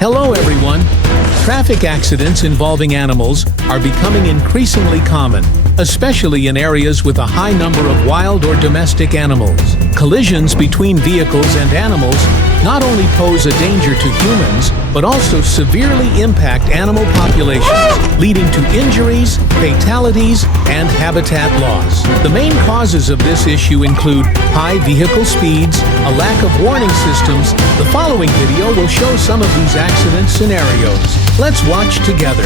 Hello, everyone. Traffic accidents involving animals are becoming increasingly common, especially in areas with a high number of wild or domestic animals. Collisions between vehicles and animals not only pose a danger to humans, but also severely impact animal populations, leading to injuries, fatalities, and habitat loss. The main causes of this issue include high vehicle speeds, a lack of warning systems. The following video will show some of these accident scenarios. Let's watch together.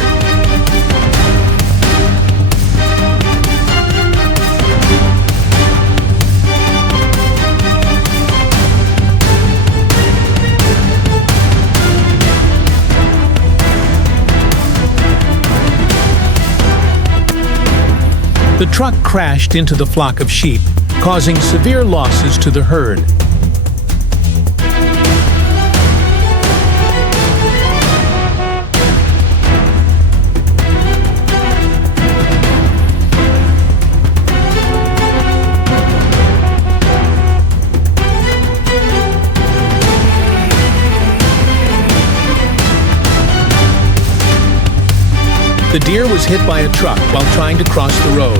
The truck crashed into the flock of sheep, causing severe losses to the herd. The deer was hit by a truck while trying to cross the road.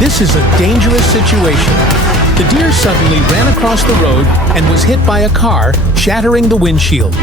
This is a dangerous situation. The deer suddenly ran across the road and was hit by a car, shattering the windshield.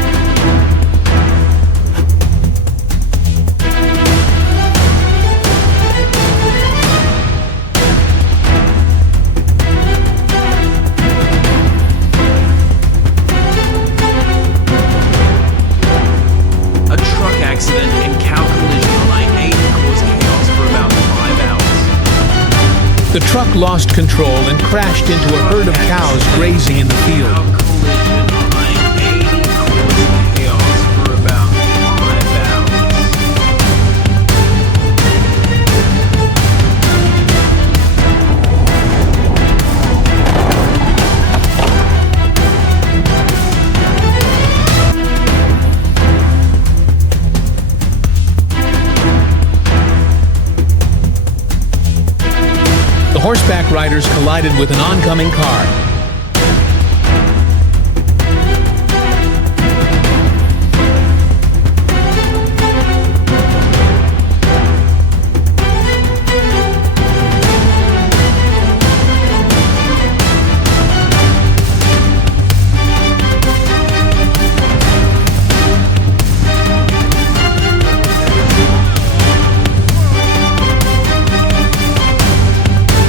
Accident and cow collision on I-80 caused chaos for about 5 hours. The truck lost control and crashed into a herd of cows grazing in the field. Cow collision on I-80 caused chaos for about 5 hours. The horseback riders collided with an oncoming car.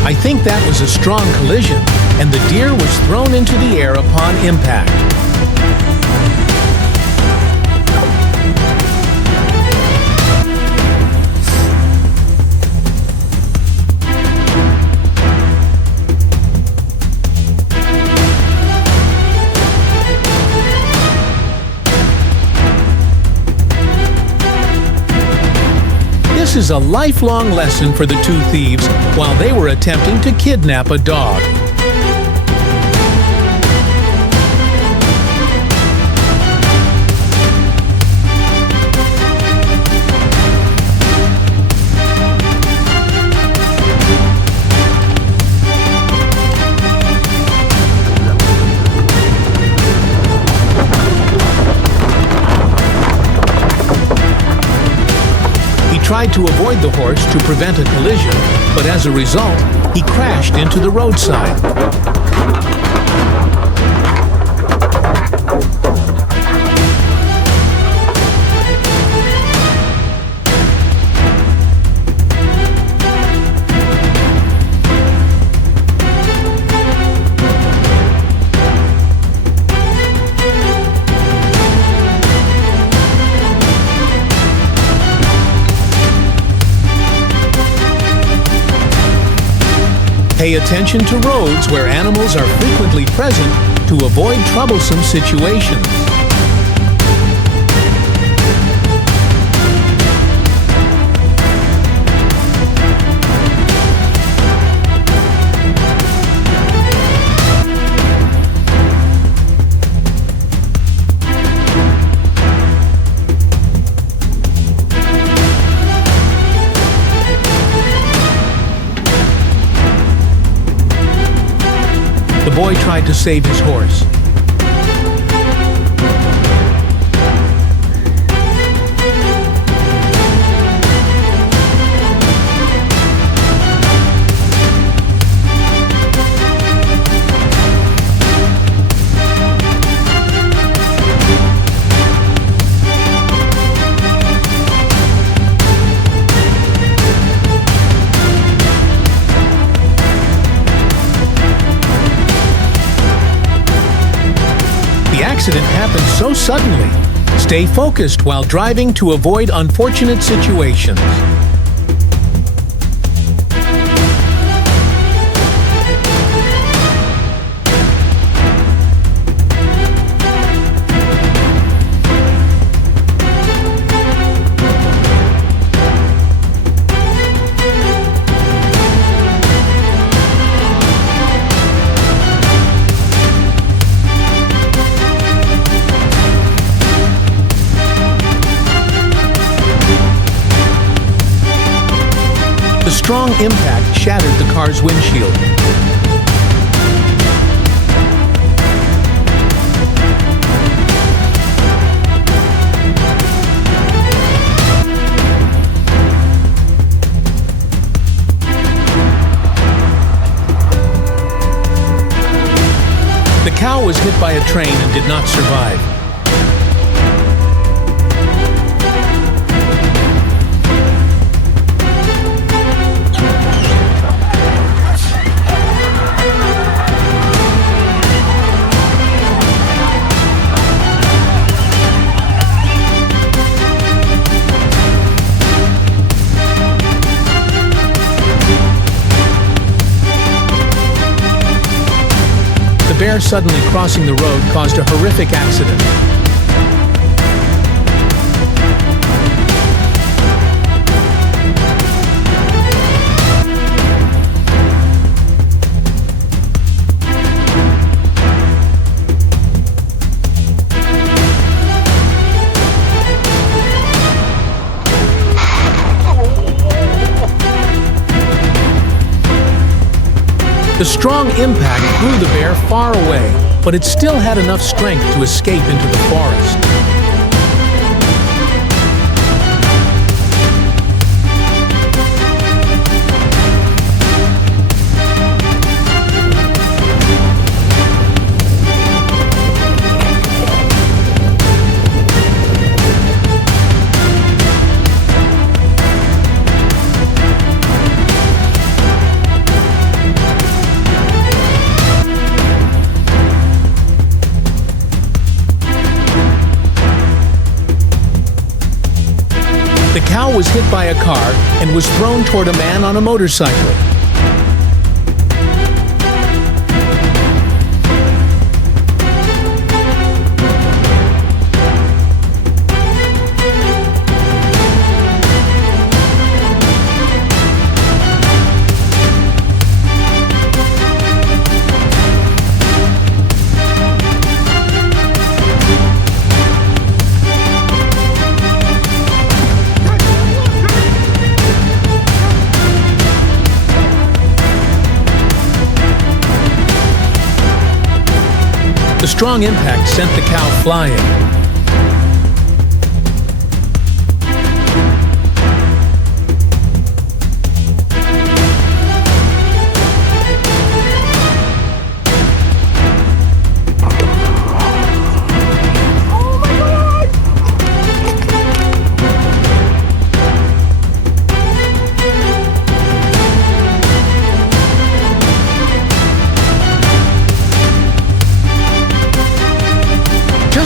I think that was a strong collision, and the deer was thrown into the air upon impact. This is a lifelong lesson for the two thieves while they were attempting to kidnap a dog. He tried to avoid the horse to prevent a collision, but as a result, he crashed into the roadside. Pay attention to roads where animals are frequently present to avoid troublesome situations. boy tried to save his horse. The accident happened so suddenly. Stay focused while driving to avoid unfortunate situations. The strong impact shattered the car's windshield. The cow was hit by a train and did not survive. The bear suddenly crossing the road caused a horrific accident. The strong impact blew the bear far away, but it still had enough strength to escape into the forest. The cow was hit by a car and was thrown toward a man on a motorcycle. The strong impact sent the cow flying.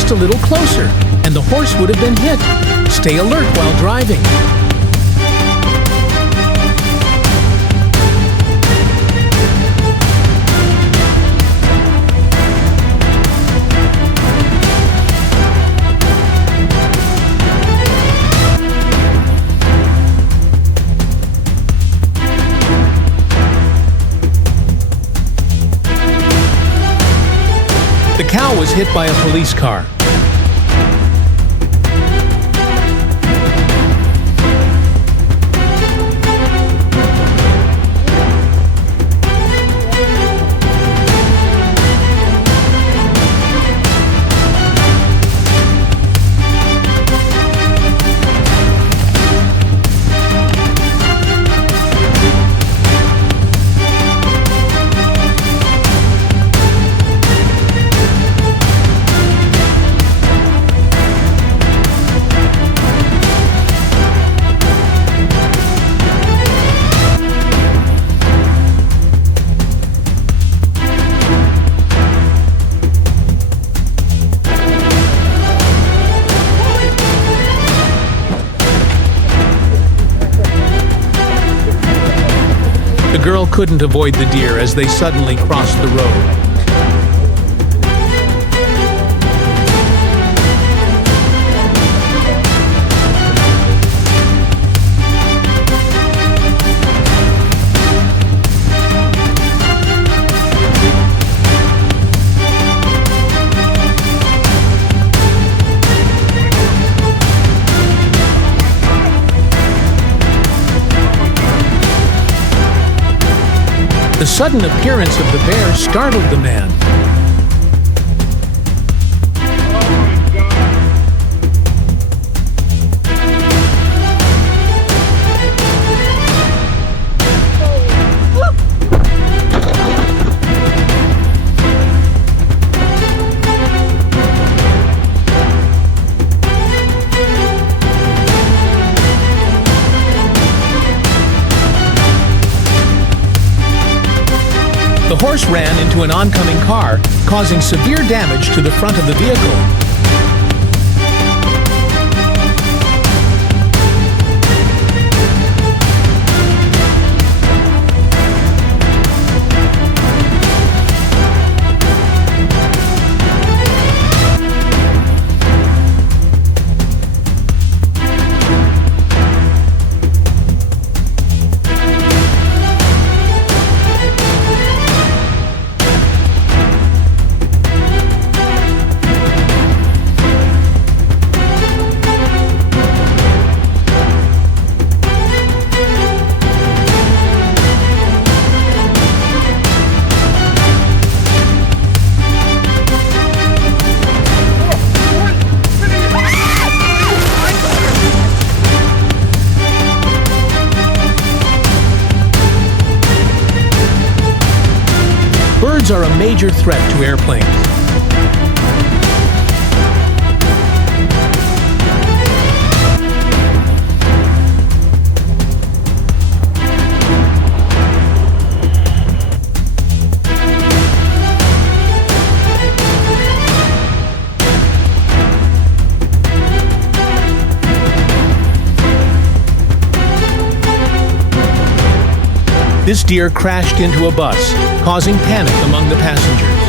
A little closer, and the horse would have been hit. Stay alert while driving. The cow was hit by a police car. girl couldn't avoid the deer as they suddenly crossed the road. The sudden appearance of the bear startled the man. The horse ran into an oncoming car, causing severe damage to the front of the vehicle. Birds are a major threat to airplanes. This deer crashed into a bus, causing panic among the passengers.